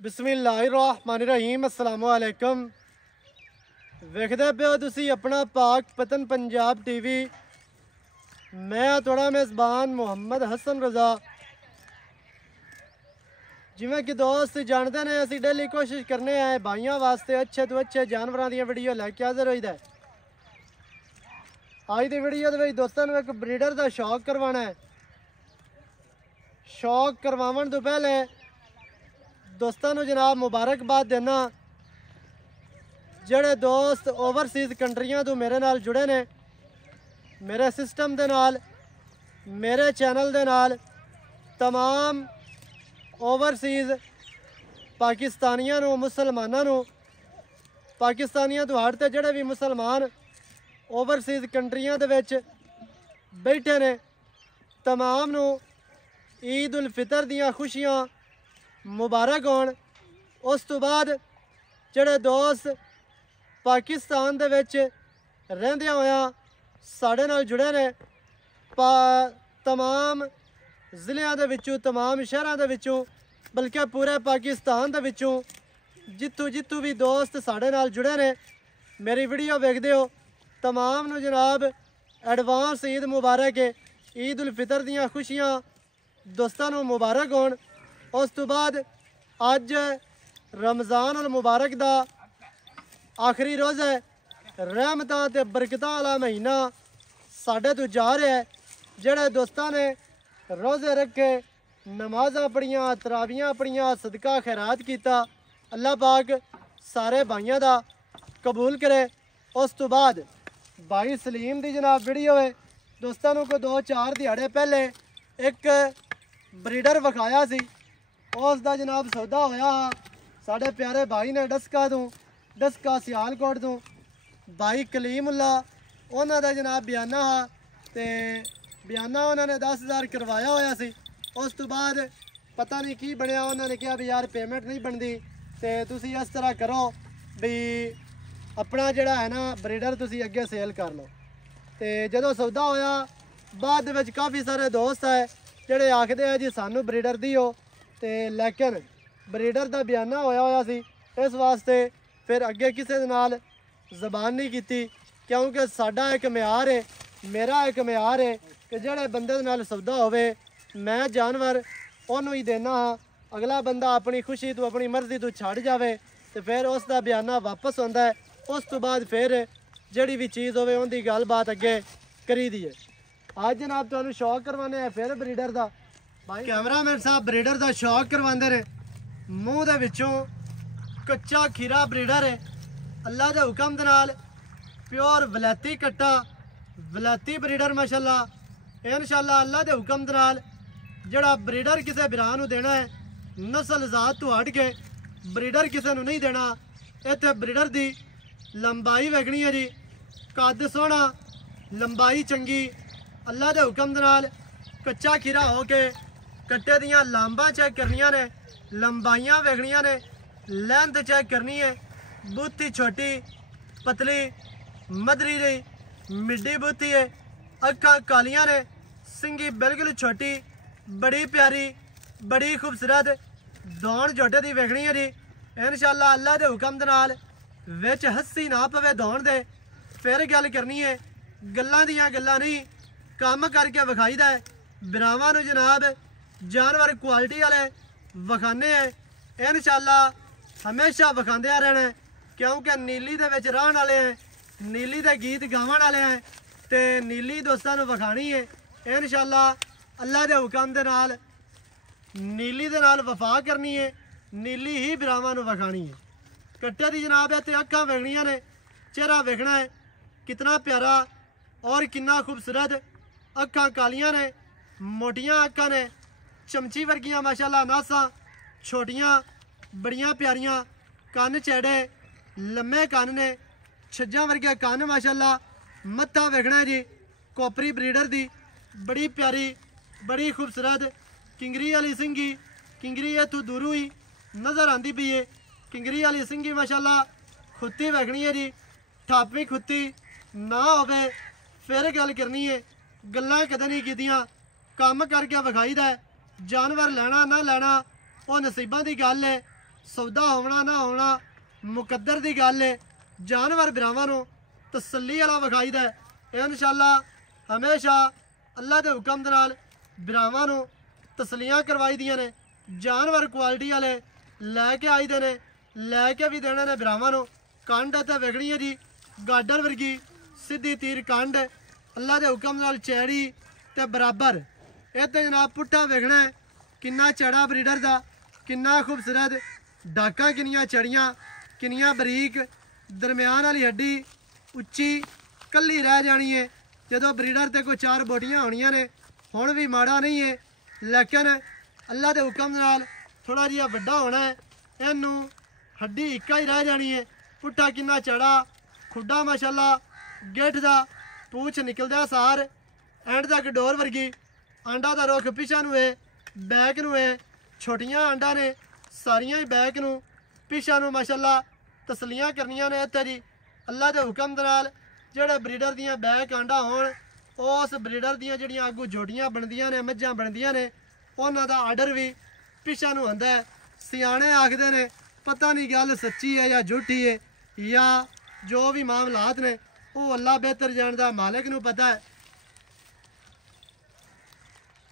बिस्मिल्लाहिर्रहमानिर्रहीम अस्सलाम वालेकुम। वेखदे पे हो तुसी अपना पाक पतन पंजाब टीवी। मैं थोड़ा मेज़बान मुहम्मद हसन रज़ा। जिमें कि दोस्त जानते ने असी डेली कोशिश करने आए भाइयों वास्ते अच्छे तो अच्छे जानवरों दी वीडियो लैके हाजिर होईदा। अज की वीडियो दे दोस्तों ने एक ब्रीडर का शौक करवाना है। शौक करवावन तो पहले दोस्तों को जनाब मुबारकबाद देना। जेड़े दोस्त ओवरसीज़ कंट्रियां तो मेरे नाल जुड़े ने, मेरे सिस्टम दे नाल, मेरे चैनल दे नाल, तमाम ओवरसीज़ पाकिस्तानियों नूं, मुसलमानों नूं, पाकिस्तानियों तो हट ते जेड़े भी मुसलमान ओवरसीज़ कंट्रियां दे विच बैठे ने, तमाम नूं ईद उल फितर दियां खुशियां मुबारक होण। उस तो बाद जेड़े दोस्त पाकिस्तान दे विच रहिंदियां होया साडे नाल जुड़े ने, तमाम ज़िलियां दे विचों, तमाम शहरां दे विचों, बल्कि पूरे पाकिस्तान दे विचों जित्थों भी दोस्त साडे नाल जुड़े ने, मेरी वीडियो वेखदे हो, तमाम नूं जनाब एडवांस ईद मुबारक है। ईद उल फितर दियां खुशियां दोस्तां नूं मुबारक होण। उस तो बाद अज रमज़ान उल मुबारक दा आखिरी रोज़ है। रहमतां ते बरकतां वाला महीना साडे तो जा रहा है। जेड़े दोस्तां ने रोज़े रखे, नमाज़ां पढ़ियां, तरावियां पढ़ियां, सदका खैरात किया, अल्लाह पाक सारे भाइयों दा कबूल करे। उस तो बाद भाई सलीम दी जनाब वीडियो है। दोस्तों को 2-4 दिहाड़े पहले एक ब्रीडर विखाया सी, उसका जनाब सौदा होया। साढ़े प्यारे भाई ने डस्का सियालकोट तो भाई कलीमुल्ला उन्होंने जनाब बयाना हा, तो बयाना उन्होंने 10,000 करवाया होया सी। उस तो बाद पता नहीं की बनया, उन्होंने कहा भी यार पेमेंट नहीं बनती, तो तुसी इस तरह करो भी अपना जड़ा है ना ब्रीडर तुसी अगे सेल कर लो। तो जो सौदा होया बाद में काफ़ी सारे दोस्त है जेड़े आखते हैं जी सानू ब्रीडर दियो, तो लेकिन ब्रीडर का बयाना होया सी, इस वास्ते फिर अगे किसी दे नाल जबान नहीं की, क्योंकि साडा एक म्यार है, मेरा एक म्यार है कि जेड़े बंदे दे नाल सौदा होवे मैं जानवर उन्होंने ही देना हाँ। अगला बंदा अपनी खुशी तो अपनी मर्जी तो छड़ जाए तो फिर उसका बयाना वापस आता है। उस तो बाद फिर जड़ी भी चीज़ होवे उनकी गल बात अगे करी दी है। आज जनाब तुहानू शौक करवाने हैं फिर ब्रीडर का। भाई कैमरामैन साहब ब्रीडर का शौक करवाते ने। मूँह दे विचों कच्चा खीरा ब्रीडर है, अल्लाह के हुक्म दे नाल प्योर वलैती कट्टा, वलैती ब्रीडर माशाल्लाह इंशाल्लाह अल्लाह के हुक्म दे नाल जड़ा ब्रीडर किसी बिराह नूं देना है, नस्ल जात तो हट के ब्रीडर किसी नूं नहीं देना। इत्थे ब्रीडर की लंबाई वेखनी है जी, कद सोहना, लंबाई चंगी, अल्लाह के हुक्म दे नाल कच्चा खीरा हो के कट्टे दियां लांबां चेक करनियां ने, लंबाइयां वेखनियां ने, लैंथ चेक करनी है। बूथी छोटी पतली मदरी रही मिड्डी बूथी है, अखां कालियां ने, सिंगी बिल्कुल छोटी, बड़ी प्यारी, बड़ी खूबसूरत, दौड़ जोटे की वेखनी है जी। इंशाल्लाह अल्लाह के हुक्म दे नाल विच हस्सी ना पवे दौड़ दे, फिर गल करनी है। गल्लां दियां गल्लां नहीं, काम करके विखाईदा है। बिरावां नूं जनाब जानवर क्वालिटी वाले विखाने हैं। इंशाल्लाह हमेशा विखांदे रहना है, क्योंकि नीली दे विच रहण वाले हैं, नीली दे गीत गावन वाले हैं, तो नीली दोस्तों नूं विखानी है। इंशाल्लाह अल्लाह के हुक्म दे नाल नीली दे नाल वफा करनी है, नीली ही बिरावां नूं विखानी है। कट्टे की जनाब इत्थे अखां वेखनियां ने, चेहरा वेखना है कितना प्यारा और कितना खूबसूरत। अखां कालियां ने, मोटियां अखां ने, चमची वर्गियां माशाल्लाह नासां, छोटियां बड़ियां प्यारियां, कन चैड़े लम्मे कन ने, छज्जां वर्गे कन माशाल्लाह। मत्था वेखना है जी कोपरी ब्रीडर दी, बड़ी प्यारी, बड़ी खूबसूरत, किंगरी वाली सिंगी, किंगरी इत्थों दूरों ही नज़र आती पई है। किंगरी वाली सिंगी माशाल्लाह। खुत्ती वेखनी है जी, थापी खुत्ती ना होवे फिर गल करनी है। गल्लां कदे नहीं कीतियां, काम करके विखाई दा है। जानवर लेना ना लेना वो नसीबां की गल है। ਸੌਦਾ ਹੋਣਾ ਨਾ ਹੋਣਾ ਮੁਕੱਦਰ ਦੀ ਗੱਲ ਹੈ। ਜਾਨਵਰ ਭਰਾਵਾਂ ਨੂੰ ਤਸੱਲੀ ਵਾਲਾ ਵਿਖਾਈਦਾ ਹੈ। ਇਨਸ਼ਾਅੱਲਾ ਹਮੇਸ਼ਾ ਅੱਲਾ ਦੇ ਹੁਕਮ ਦੇ ਨਾਲ ਭਰਾਵਾਂ ਨੂੰ ਤਸਲੀਆਂ ਕਰਵਾਈ ਦੀਆਂ ਨੇ। ਜਾਨਵਰ ਕੁਆਲਿਟੀ ਵਾਲੇ ਲੈ ਕੇ ਆਈਦੇ ਨੇ, ਲੈ ਕੇ ਵੀ ਦੇਣੇ ਨੇ ਭਰਾਵਾਂ ਨੂੰ। ਕੰਡ ਤੇ ਵਿਗੜੀ ਹੈ ਜੀ ਗਾਡਰ ਵਰਗੀ ਸਿੱਧੀ ਤੀਰ ਕੰਡ, ਅੱਲਾ ਦੇ ਹੁਕਮ ਨਾਲ ਚੈੜੀ ਤੇ ਬਰਾਬਰ। ਇਹ ਤੇ ਜਨਾਬ ਪੁੱਠਾ ਵਿਗਣਾ ਹੈ। ਕਿੰਨਾ ਚੜਾ ਬਰੀਡਰ ਦਾ, ਕਿੰਨਾ ਖੂਬਸੂਰਤ ਡਾਕਾਂ, ਕਿੰਨੀਆਂ ਚੜੀਆਂ, ਕਿੰਨੀਆਂ ਬਰੀਕ, ਦਰਮਿਆਨ ਵਾਲੀ ਹੱਡੀ ਉੱਚੀ ਕੱਲੀ ਰਹਿ ਜਾਣੀ ਹੈ। ਜਦੋਂ ਬਰੀਡਰ ਤੇ ਕੋਈ 4 ਬੋਟੀਆਂ ਹੋਣੀਆਂ ਨੇ, ਹੁਣ ਵੀ ਮਾੜਾ ਨਹੀਂ ਹੈ, ਲੇਕਿਨ ਅੱਲਾ ਦੇ ਹੁਕਮ ਨਾਲ ਥੋੜਾ ਜਿਹਾ ਵੱਡਾ ਹੋਣਾ ਹੈ। ਇਹਨੂੰ ਹੱਡੀ ਇੱਕਾ ਹੀ ਰਹਿ ਜਾਣੀ ਹੈ। ਪੁੱਠਾ ਕਿੰਨਾ ਚੜਾ, ਖੁੱਡਾ ਮਾਸ਼ਾਅੱਲਾ, ਗਿੱਠ ਦਾ ਪੂਛ ਨਿਕਲਦਾ ਸਾਰ, ਐਂਡ ਤੱਕ ਡੋਰ ਵਰਗੀ। ਆਂਡਾ ਦਾ ਰੁੱਖ ਪਿਛਾ ਨੂੰ ਹੈ, ਬੈਕ ਨੂੰ ਹੈ। ਛੋਟੀਆਂ ਆਂਡਾ ਨੇ ਸਾਰੀਆਂ ਹੀ ਬੈਕ ਨੂੰ ਪਿਛਾ ਨੂੰ ਮਾਸ਼ਾਅੱਲਾ ਤਸਲੀਆਂ ਕਰਨੀਆਂ ਨੇ ਇੱਥੇ ਜੀ ਅੱਲਾ ਦੇ ਹੁਕਮ ਦੇ ਨਾਲ। ਜਿਹੜੇ ਬਰੀਡਰ ਦੀਆਂ ਬੈਕ ਆਂਡਾ ਹੋਣ, ਉਸ ਬਰੀਡਰ ਦੀਆਂ ਜਿਹੜੀਆਂ ਅੱਗੂ ਜੋਟੀਆਂ ਬਣਦੀਆਂ ਨੇ, ਮੱਝਾਂ ਬਣਦੀਆਂ ਨੇ, ਉਹਨਾਂ ਦਾ ਆਰਡਰ ਵੀ ਪਿਛਾ ਨੂੰ ਹੁੰਦਾ ਹੈ। ਸਿਆਣੇ ਆਖਦੇ ਨੇ, ਪਤਾ ਨਹੀਂ ਗੱਲ ਸੱਚੀ ਹੈ ਜਾਂ ਝੂਠੀ ਹੈ, ਜਾਂ ਜੋ ਵੀ ਮਾਮਲਾਤ ਨੇ ਉਹ ਅੱਲਾ ਬਿਹਤਰ ਜਾਣਦਾ, ਮਾਲਿਕ ਨੂੰ ਪਤਾ ਹੈ।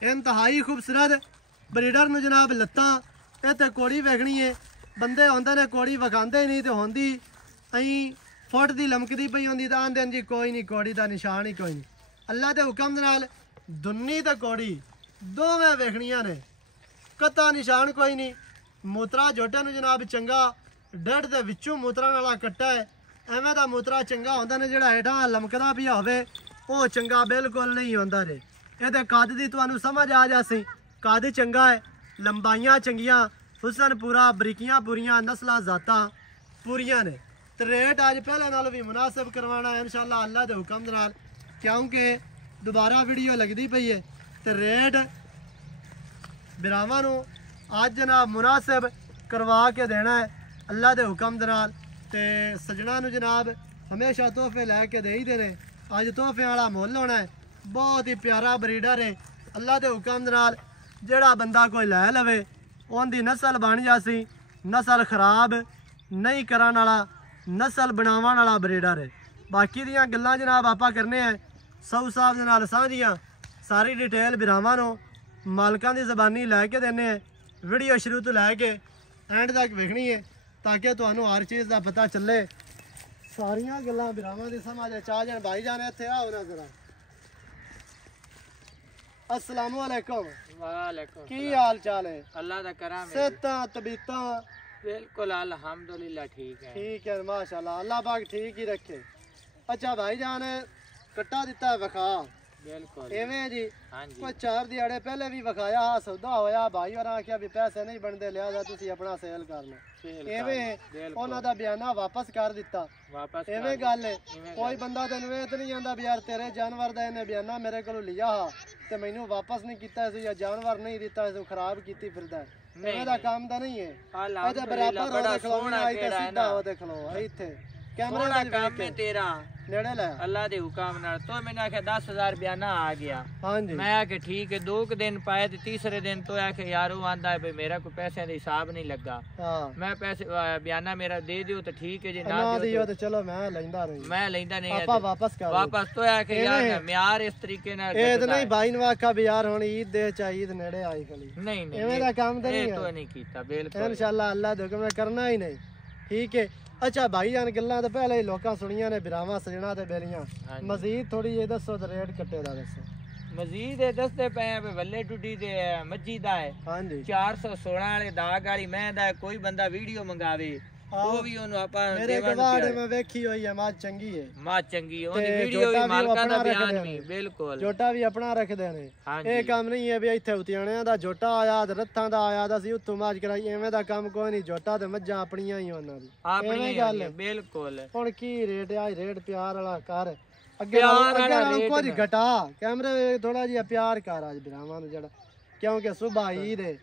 ਇੰਤਹਾਈ ਖੂਬਸੂਰਤ ਬਰੀਡਰ ਨੂੰ ਜਨਾਬ ਲੱਤਾਂ ਇਹ ਤੇ ਕੋੜੀ ਵੇਖਣੀ ਹੈ। ਬੰਦੇ ਹੁੰਦੇ ਨੇ ਕੋੜੀ ਵਿਖਾਉਂਦੇ ਹੀ ਨਹੀਂ, ਤੇ ਹੁੰਦੀ ਅਸੀਂ ਫੁੱਟ ਦੀ ਲਮਕਦੀ ਪਈ ਹੁੰਦੀ ਤਾਂ ਆਂਦੇ ਜੀ ਕੋਈ ਨਹੀਂ, ਕੋੜੀ ਦਾ ਨਿਸ਼ਾਨ ਹੀ ਕੋਈ ਨਹੀਂ। ਅੱਲਾ ਦੇ ਹੁਕਮ ਦੇ ਨਾਲ ਦੁੰਨੀ ਤੇ ਕੋੜੀ ਦੋਵੇਂ ਵੇਖਣੀਆਂ ਨੇ, ਕਤਾ ਨਿਸ਼ਾਨ ਕੋਈ ਨਹੀਂ। ਮੂਤਰਾ ਜੋਟੇ ਨੂੰ ਜਨਾਬ ਚੰਗਾ ਡੱਡ ਦੇ ਵਿੱਚੋਂ ਮੂਤਰਾ ਵਾਲਾ ਕੱਟਾ ਹੈ। ਐਵੇਂ ਦਾ ਮੂਤਰਾ ਚੰਗਾ ਹੁੰਦਾ ਨੇ, ਜਿਹੜਾ ਹੇਠਾਂ ਲਮਕਦਾ ਵੀ ਹੋਵੇ ਉਹ ਚੰਗਾ ਬਿਲਕੁਲ ਨਹੀਂ ਹੁੰਦਾ ਜੇ। ਇਹਦੇ ਕੱਦ ਦੀ ਤੁਹਾਨੂੰ ਸਮਝ ਆ ਜਾਸੀ, ਕੱਦ ਚੰਗਾ ਹੈ, ਲੰਬਾਈਆਂ ਚੰਗੀਆਂ, ਹੁਸਨ ਪੂਰਾ, ਬਰੀਕੀਆਂ ਪੂਰੀਆਂ, ਨਸਲਾਂ ਜ਼ਾਤਾਂ ਪੂਰੀਆਂ ਨੇ। ਤੇ ਰੇਟ ਅੱਜ ਪਹਿਲੇ ਨਾਲ ਵੀ ਮੁਨਾਸਿਬ ਕਰਵਾਉਣਾ ਇਨਸ਼ਾਅੱਲਾ ਅੱਲਾ ਦੇ ਹੁਕਮ ਦੇ ਨਾਲ, ਕਿਉਂਕਿ ਦੁਬਾਰਾ ਵੀਡੀਓ ਲੱਗਦੀ ਪਈ ਹੈ। ਤੇ ਰੇਟ ਭਰਾਵਾਂ ਨੂੰ ਅੱਜ ਜਨਾਬ ਮੁਨਾਸਿਬ ਕਰਵਾ ਕੇ ਦੇਣਾ ਹੈ ਅੱਲਾ ਦੇ ਹੁਕਮ ਦੇ ਨਾਲ। ਤੇ ਸਜਣਾ ਨੂੰ ਜਨਾਬ ਹਮੇਸ਼ਾ ਤੋਹਫੇ ਲੈ ਕੇ ਦੇਈਦੇ ਨੇ, ਅੱਜ ਤੋਹਫਿਆਂ ਵਾਲਾ ਮੁੱਲ ਹੋਣਾ ਹੈ। ਬਹੁਤ ਹੀ ਪਿਆਰਾ ਬਰੀਡਰ ਹੈ ਅੱਲਾ ਦੇ ਹੁਕਮ ਦੇ ਨਾਲ। ਜਿਹੜਾ ਬੰਦਾ ਕੋਈ ਲੈ ਲਵੇ ਉਹਦੀ ਨਸਲ ਬਣ ਜਾਸੀ, ਨਸਲ ਖਰਾਬ ਨਹੀਂ ਕਰਨ ਵਾਲਾ, ਨਸਲ ਬਣਾਉਣ ਵਾਲਾ ਬਰੀਡਰ ਹੈ। ਬਾਕੀ ਦੀਆਂ ਗੱਲਾਂ ਜਨਾਬ ਆਪਾਂ ਕਰਨੇ ਆ ਸੌ ਸਾਹਿਬ ਦੇ ਨਾਲ ਸਾਂਝੀਆਂ, ਸਾਰੀ ਡਿਟੇਲ ਭਰਾਵਾਂ ਨੂੰ ਮਾਲਕਾਂ ਦੀ ਜ਼ਬਾਨੀ ਲੈ ਕੇ ਦਿੰਦੇ ਆ। ਵੀਡੀਓ ਸ਼ੁਰੂ ਤੋਂ ਲੈ ਕੇ ਐਂਡ ਤੱਕ ਵੇਖਣੀ ਹੈ ਤਾਂ ਕਿ ਤੁਹਾਨੂੰ ਹਰ ਚੀਜ਼ ਦਾ ਪਤਾ ਚੱਲੇ। ਸਾਰੀਆਂ ਗੱਲਾਂ ਭਰਾਵਾਂ ਦੀ ਸਮਝ ਆ ਜਾਣ। ਭਾਈ ਜਾਨ ਇੱਥੇ ਆਓ ਨਾ ਜ਼ਰਾ। अस्सलाम वालेकुम। वालेकुम। की हाल चाल है? अल्लाह दा करम है। सेहतां तबीयतां बिल्कुल अल्हम्दुलिल्लाह ठीक है। ठीक है माशाल्लाह, अल्लाह पाक ठीक ही रखे। अच्छा भाई जान कट्टा दिता है वखा बिल्कुल एवें जी। हां जी। कोई 4 दिहाड़े पहले भी वखाया हा, सौदा होया, भाई और आख्या भी पैसे नहीं बनते, लिहाजा तुसी अपना सेल कर लो। एवें उन्हां दा बयाना वापस कर दिता। वापस एवें गल है। कोई बंदा तेन ये तो नहीं आंदा भी यार तेरे जानवर दा इन्हें बयाना मेरे कोलों लिया हा ते मैनू वापस नहीं किया या जानवर नहीं दिता, इस खराब कीती फिरदा है। एवें दा काम दा नहीं है। ਇਹਦੇ ਬਰਾਬਰ ਉਹਦੇ ਖਲੋਣਾ ਆਈ ਤੇ ਸਿੱਧਾ ਉਹਦੇ ਖਲੋ ਇੱਥੇ ਕੈਮਰੇ ਨਾਲ काम है तेरा ਨੇੜੇ ਲੈ। अल्लाह दे हुक्म नाल तो मैंने आख्या 10,000 बयाना आ गया। हाँ जी। मैं आख्या ठीक है, 2 दिन पाए ते तीसरे दिन तो आख्या यार वो आंदा है भाई मेरा कोई पैसे का हिसाब नहीं लगा। हाँ मैं पैसे बयाना मेरा दे दियो तो ठीक है जी, ना ना दियो दियो तो चलो मैं लेंदा नहीं, मैं लेंदा नहीं आपा वापस कर वापस तो आख्या यार म्यार इस तरीके नाल ਇਹ ਤਾਂ ਨਹੀਂ ਭਾਈ ਨੂੰ ਆਖਾ ਵੀ ਯਾਰ ਹੁਣ ਈਦ ਦੇ ਚਾਹੀਦ ਨੇੜੇ ਆਈ ਖਲੀ। नहीं नहीं ਐਵੇਂ ਦਾ ਕੰਮ ਤਾਂ ਨਹੀਂ ये तो ਹੈ नहीं कीता बिल्कुल। ਇਨਸ਼ਾਅੱਲਾ ਅੱਲਾ ਦੇ ਹੁਕਮ ਨਾਲ ਕਰਨਾ ਹੀ ਨਹੀਂ। ਠੀਕ ਹੈ। ਅੱਛਾ ਭਾਈ ਜਾਨ ਗੱਲਾਂ ਤਾਂ ਪਹਿਲੇ ਹੀ ਲੋਕਾਂ ਸੁਣੀਆਂ ਨੇ, ਬਿਰਾਵਾਂ ਸਜਣਾ ਤੇ ਬੇਲੀਆਂ। ਹਾਂਜੀ। ਮਜ਼ੀਦ ਥੋੜੀ ਇਹ ਦੱਸੋ ਤੇ ਰੇਟ ਕੱਟੇ ਦਾ ਦੱਸੋ। ਮਜ਼ੀਦ ਇਹ ਦੱਸਦੇ ਪਏ ਆ ਵੀ ਵੱਲੇ ਟੁੱਟੀ ਤੇ ਮੱਝੀ ਦਾ ਹੈ ਹਾਂਜੀ 416 ਵਾਲੇ ਦਾਗ ਵਾਲੀ ਮੈਂ ਦਾ ਕੋਈ ਬੰਦਾ ਵੀਡੀਓ ਮੰਗਾਵੇ ਉਹ ਵੀ ਉਹਨੂੰ ਆਪਾਂ ਮੇਰੇ ਗਵਾੜੇ ਮੈਂ ਵੇਖੀ ਹੋਈ ਹੈ, ਮਾਂ ਚੰਗੀ ਹੈ, ਮਾਂ ਚੰਗੀ ਉਹਦੀ ਤੇ ਵੀਡੀਓ ਜੋਟਾ ਵੀ ਵੀ ਮਾਲਕਾਂ ਦਾ ਆਪਣਾ ਬਿਆਨ ਰੱਖਦੇ ਵੀ ਨੇ। ਬਿਲਕੁਲ ਜੋਟਾ ਵੀ ਆਪਣਾ ਰੱਖਦੇ ਨੇ। ਹਾਂਜੀ। ਇਹ ਕੰਮ ਨਹੀਂ ਹੈ ਵੀ ਇੱਥੇ ਉਤਿਆਣਿਆਂ ਦਾ ਜੋਟਾ ਆਇਆ ਤੇ ਰੱਥਾਂ ਦਾ ਆਇਆ ਤਾਂ ਅਸੀਂ ਉੱਥੋਂ ਮਾਜ ਕਰਾਈ, ਐਵੇਂ ਦਾ ਕੰਮ ਕੋਈ ਨਹੀਂ। ਜੋਟਾ ਤੇ ਮੱਝਾਂ ਆਪਣੀਆਂ ਹੀ ਉਹਨਾਂ ਦੀ। ਆਪਣੀ ਐਵੇਂ ਗੱਲ ਹੈ। ਬਿਲਕੁਲ ਹੁਣ ਕੀ ਰੇਟ ਆ? ਰੇਟ ਪਿਆਰ ਵਾਲਾ ਕਰ, ਪਿਆਰ ਵਾਲਾ ਨਾਲੋਂ ਰੇਟ ਕੁਝ ਨਾ। ਘਟਾ। ਕੈਮਰੇ ਥੋੜਾ ਜਿਹਾ ਪਿਆਰ ਕਰ ਅੱਜ ਬਿਰਾਵਾਂ ਨੂੰ ਜਿਹੜਾ, ਕਿਉਂਕਿ ਸੁਬਹ ਈਦ ਹੈ,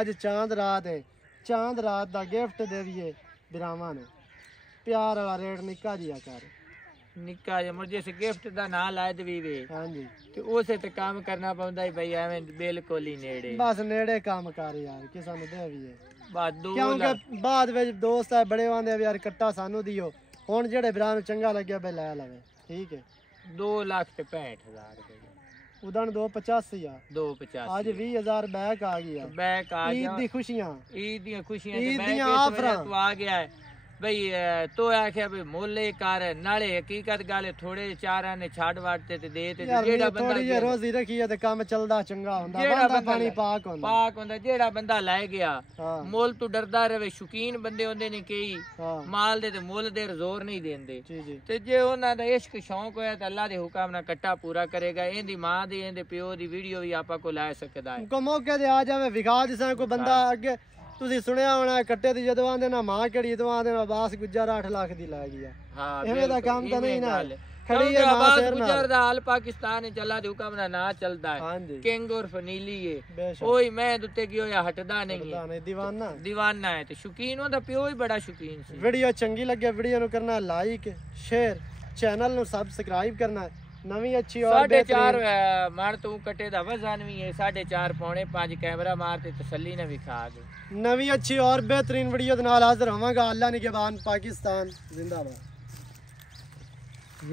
ਅੱਜ ਚਾਂਦ ਰਾਤ ਹੈ। ਚਾਂਦ ਰਾਤ ਦਾ ਗਿਫਟ ਦੇਈਏ ਬਿਰਾਵਾਂ ਨੂੰ। ਪਿਆਰ ਵਾਲਾ ਰੇਟ ਨਿੱਕਾ ਜਿਹਾ ਕਰ। ਨਿੱਕਾ ਜਿਹਾ ਮੁਰਜੇ ਸੇ ਗਿਫਟ ਦਾ ਨਾਂ ਲਾਇ ਦਵੀ ਵੇ ਹਾਂਜੀ ਤੇ ਉਸੇ ਤੇ ਕੰਮ ਕਰਨਾ ਪੈਂਦਾ ਹੀ ਬਈ ਐਵੇਂ ਬਿਲਕੁਲ ਹੀ ਨੇੜੇ। ਬਸ ਨੇੜੇ ਕੰਮ ਕਰ ਯਾਰ, ਕਿਸੇ ਨੂੰ ਦੇਵੀਏ। ਬਸ 2 ਕਿਉਂਕਿ ਬਾਅਦ ਵਿੱਚ ਦੋਸਤ ਆ ਬੜੇ ਆਂਦੇ ਵੀ ਯਾਰ ਕੱਟਾ ਸਾਨੂੰ ਦਿਓ। ਹੁਣ ਜਿਹੜੇ ਭਰਾ ਨੂੰ ਚੰਗਾ ਲੱਗਿਆ ਬਈ ਲੈ ਲਵੇ, ਠੀਕ ਹੈ। 2,65,000 ਰੁਪਏ ਉਦਣ 285 ਆ, 2,85 ਅੱਜ 20,000 ਬੈਕ ਆ ਗਈ ਆ। ਬੈਕ ਆ ਗਿਆ। ਈਦ ਦੀ ਖੁਸ਼ੀਆਂ, ਈਦ ਦੀਆਂ ਖੁਸ਼ੀਆਂ ਈਦ ਤੇ ਦੀਆਂ ਮੈਂ ਆਫਰਾਂ। ਤੂੰ ਆ ਗਿਆ ਹੈ ਬਈ ਤੋ ਆਖਿਆ ਬਈ ਮੁੱਲ ਕਰ ਨਾਲੇ ਹਕੀਕਤ ਗੱਲ ਥੋੜੇ ਚਾਰਾਂ ਨੇ ਛੱਡ ਵੜਤੇ ਤੇ ਦੇ ਤੇ ਯਾਰ ਜਿਹੜਾ ਥੋੜੀ ਜਿਹੀ ਬੰਦਾ ਰੋਜ਼ੀ ਰੱਖੀ ਆ ਤੇ ਕੰਮ ਚੱਲਦਾ ਚੰਗਾ ਹੁੰਦਾ, ਜਿਹੜਾ ਬੰਦਾ ਬੰਦਾ ਪਾਣੀ ਲੈ- ਪਾਕ ਹੁੰਦਾ। ਪਾਕ ਹੁੰਦਾ। ਜਿਹੜਾ ਬੰਦਾ ਲੈ ਗਿਆ ਹਾਂ ਮੁੱਲ ਤੋਂ ਡਰਦਾ ਰਵੇ। ਸ਼ੌਕੀਨ ਬੰਦੇ ਹੁੰਦੇ ਨੇ ਕਈ ਹਾਂ ਮਾਲ ਦੇ ਤੇ ਮੁੱਲ ਦੇ ਜ਼ੋਰ ਨਹੀਂ ਦਿੰਦੇ। ਜੀ ਜੀ ਤੇ ਜੇ ਉਹਨਾਂ ਦਾ ਇਸ਼ਕ ਸ਼ੌਂਕ ਹੋਇਆ ਤਾਂ ਅੱਲਾ ਦੇ ਹੁਕਮ ਨਾਲ ਕੱਟਾ ਪੂਰਾ ਕਰੇਗਾ। ਇਹਦੀ ਮਾਂ ਦੀ ਇਹਦੇ ਪਿਓ ਦੀ ਵੀਡੀਓ ਵੀ ਆਪਾਂ ਕੋ ਲੈ ਸਕਦਾ ਹੈ। ਕੋ ਮੌਕੇ ਤੇ ਆ ਜਾਵੇ ਵਿਖਾ ਦਿਸਾਂ ਕੋਈ ਬੰਦਾ ਅੱਗੇ ਤੁਸੀਂ ਸੁਣਿਆ ਹੋਣਾ ਕੱਟੇ ਦੀ ਜਦੋਂ ਆਂਦੇ ਨਾ ਮਾਂ ਕਿਹੜੀ ਜਦੋਂ ਆਂਦੇ ਨਾ ਬਾਸ ਗੁੱਜਰ 8 ਲੱਖ ਦੀ ਲੈ ਗਈ ਆ। ਹਾਂ ਐਵੇਂ ਦਾ ਕੰਮ ਤਾਂ ਨਹੀਂ ਨਾ ਖੜੀ ਹੈ ਮਾਂ ਆਵਾਜ਼ ਸਿਰ ਨਾਲ। ਗੁਜਰ ਦਾ ਹਾਲ ਪਾਕਿਸਤਾਨ ਵਿੱਚ ਅੱਲਾ ਦੇ ਹੁਕਮ ਨਾਲ ਨਾ ਚੱਲਦਾ ਹੈ। ਹਾਂਜੀ ਕਿੰਗ ਔਰ ਫਨੀਲੀ ਏ ਬੇਸ਼ੱਕ ਉਹੀ ਮੈਂ ਦੁੱਤੇ ਕੀ ਹੋਇਆ ਹਟਦਾ ਨਹੀਂ ਹੈ। ਦਾਣੇ ਦੀਵਾਨਾ। دیਵਾਨਾ ਹੈ ਤੇ ਸ਼ੌਕੀਨ ਉਹਦਾ ਪਿਓ ਹੀ ਬੜਾ ਸ਼ੌਕੀਨ ਸੀ। ਵੀਡੀਓ ਚੰਗੀ ਲੱਗੇ ਵੀਡੀਓ ਨੂੰ ਕਰਨਾ ਲਾਈਕ ਸ਼ੇਅਰ, ਚੈਨਲ ਨੂੰ ਸਬਸਕ੍ਰਾਈਬ ਕਰਨਾ। ਨਵੀਂ ਅੱਛੀ ਔਰ 4.5 ਮਣ ਤੂੰ ਕੱਟੇ ਦਾ ਵਜ਼ਨ ਵੀ ਹੈ 4.5 ਪੌਣੇ 5 ਕੈਮਰਾ ਮਾਰ ਤੇ ਤਸੱਲੀ ਨਾਲ ਵਿਖਾ ਦੇ। ਨਵੀਂ ਅੱਛੀ ਔਰ ਬਿਹਤਰੀਨ ਵੀਡੀਓ ਦੇ ਨਾਲ ਹਾਜ਼ਰ ਹੋਵਾਂਗਾ। ਅੱਲਾ ਨਿਗਹਿਬਾਨ, ਪਾਕਿਸਤਾਨ ਜ਼ਿੰਦਾਬਾਦ।